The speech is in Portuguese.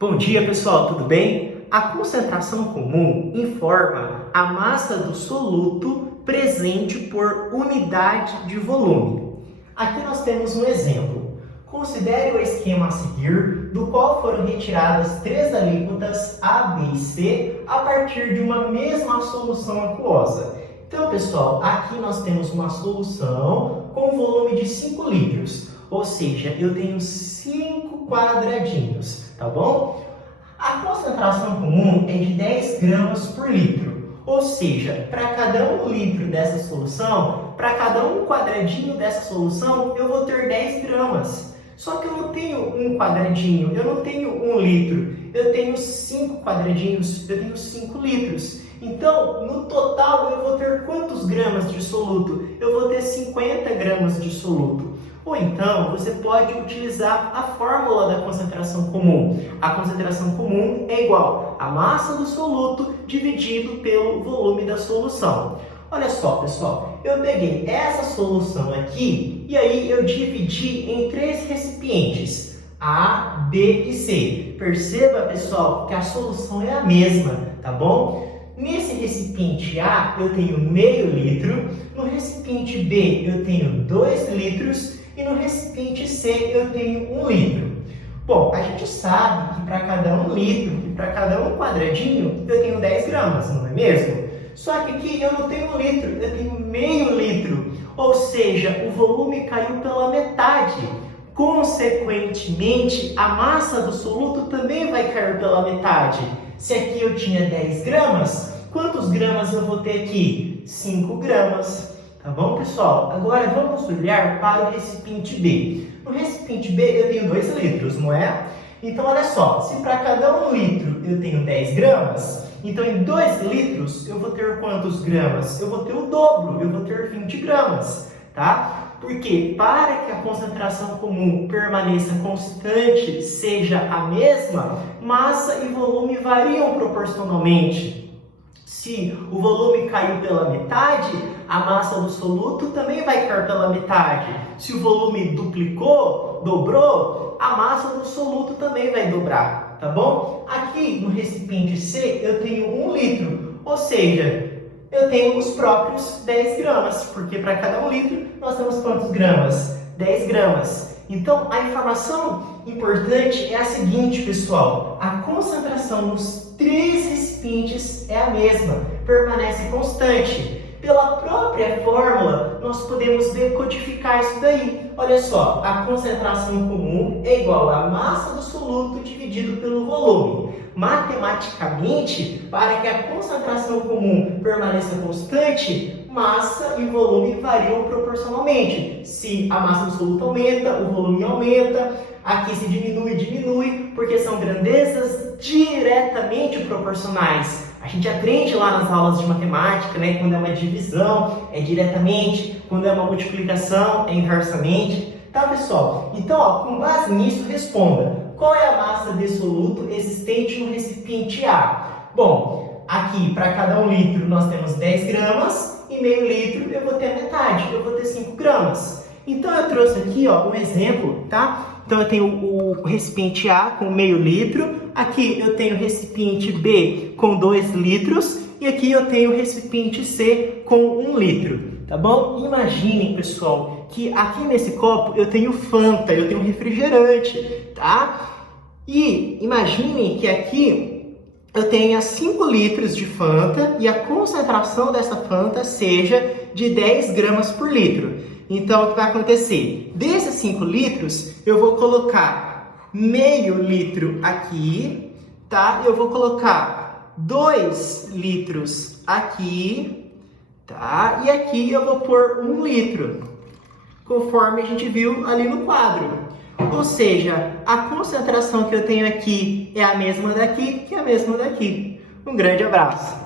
Bom dia, pessoal, tudo bem? A concentração comum informa a massa do soluto presente por unidade de volume. Aqui nós temos um exemplo. Considere o esquema a seguir, do qual foram retiradas 3 alíquotas A, B e C a partir de uma mesma solução aquosa. Então, pessoal, aqui nós temos uma solução com volume de 5 litros, ou seja, eu tenho 5 quadradinhos, tá bom? A concentração comum é de 10 gramas por litro, ou seja, para cada 1 litro dessa solução, para cada um quadradinho dessa solução, eu vou ter 10 gramas. Só que eu não tenho um quadradinho, eu não tenho 1 litro, eu tenho 5 quadradinhos, eu tenho 5 litros. Então, no total, eu vou ter quantos gramas de soluto? Eu vou ter 50 gramas de soluto. Ou então, você pode utilizar a fórmula da concentração comum. A concentração comum é igual à massa do soluto dividido pelo volume da solução. Olha só, pessoal, eu peguei essa solução aqui e aí eu dividi em 3 recipientes, A, B e C. Perceba, pessoal, que a solução é a mesma, tá bom? Nesse recipiente A, eu tenho meio litro, no recipiente B, eu tenho 2 litros e no recipiente C, eu tenho 1 litro. Bom, a gente sabe que para cada 1 litro e para cada um quadradinho, eu tenho 10 gramas, não é mesmo? Só que aqui eu não tenho 1 litro, eu tenho meio litro, ou seja, o volume caiu pela metade. Consequentemente, a massa do soluto também vai cair pela metade. Se aqui eu tinha 10 gramas, quantos gramas eu vou ter aqui? 5 gramas. Tá bom, pessoal? Agora vamos olhar para o recipiente B. No recipiente B eu tenho 2 litros, não é? Então, olha só, se para cada 1 litro eu tenho 10 gramas, então em 2 litros eu vou ter quantos gramas? Eu vou ter o dobro, eu vou ter 20 gramas, tá? Porque para que a concentração comum permaneça constante, seja a mesma, massa e volume variam proporcionalmente. Se o volume caiu pela metade, a massa do soluto também vai cair pela metade. Se o volume duplicou, dobrou, a massa do soluto também vai dobrar, tá bom? Aqui no recipiente C eu tenho 1 litro, ou seja, eu tenho os próprios 10 gramas, porque para cada 1 litro nós temos quantos gramas? 10 gramas. Então, a informação importante é a seguinte, pessoal. A concentração nos 3 recipientes é a mesma, permanece constante. Pela própria fórmula, nós podemos decodificar isso daí. Olha só, a concentração comum é igual à massa do soluto dividido pelo volume. Matematicamente, para que a concentração comum permaneça constante, massa e volume variam proporcionalmente. Se a massa do soluto aumenta, o volume aumenta. Aqui se diminui, porque são grandezas diretamente proporcionais. A gente aprende lá nas aulas de matemática, né? Quando é uma divisão, é diretamente. Quando é uma multiplicação, é inversamente. Tá, pessoal? Então, ó, com base nisso, responda. Qual é a massa de soluto existente no recipiente A? Bom, aqui para cada 1 litro nós temos 10 gramas e meio litro eu vou ter a metade, eu vou ter 5 gramas. Então eu trouxe aqui ó, um exemplo, tá? Então eu tenho o recipiente A com meio litro, aqui eu tenho o recipiente B com 2 litros e aqui eu tenho o recipiente C com 1 litro, tá bom? Imaginem, pessoal, que aqui nesse copo eu tenho Fanta, eu tenho refrigerante, tá? E imaginem que aqui eu tenha 5 litros de Fanta e a concentração dessa Fanta seja de 10 gramas por litro. Então, o que vai acontecer? Desses 5 litros, eu vou colocar meio litro aqui, tá? Eu vou colocar 2 litros aqui, tá? E aqui eu vou pôr 1 litro, conforme a gente viu ali no quadro. Ou seja, a concentração que eu tenho aqui é a mesma daqui que é a mesma daqui. Um grande abraço!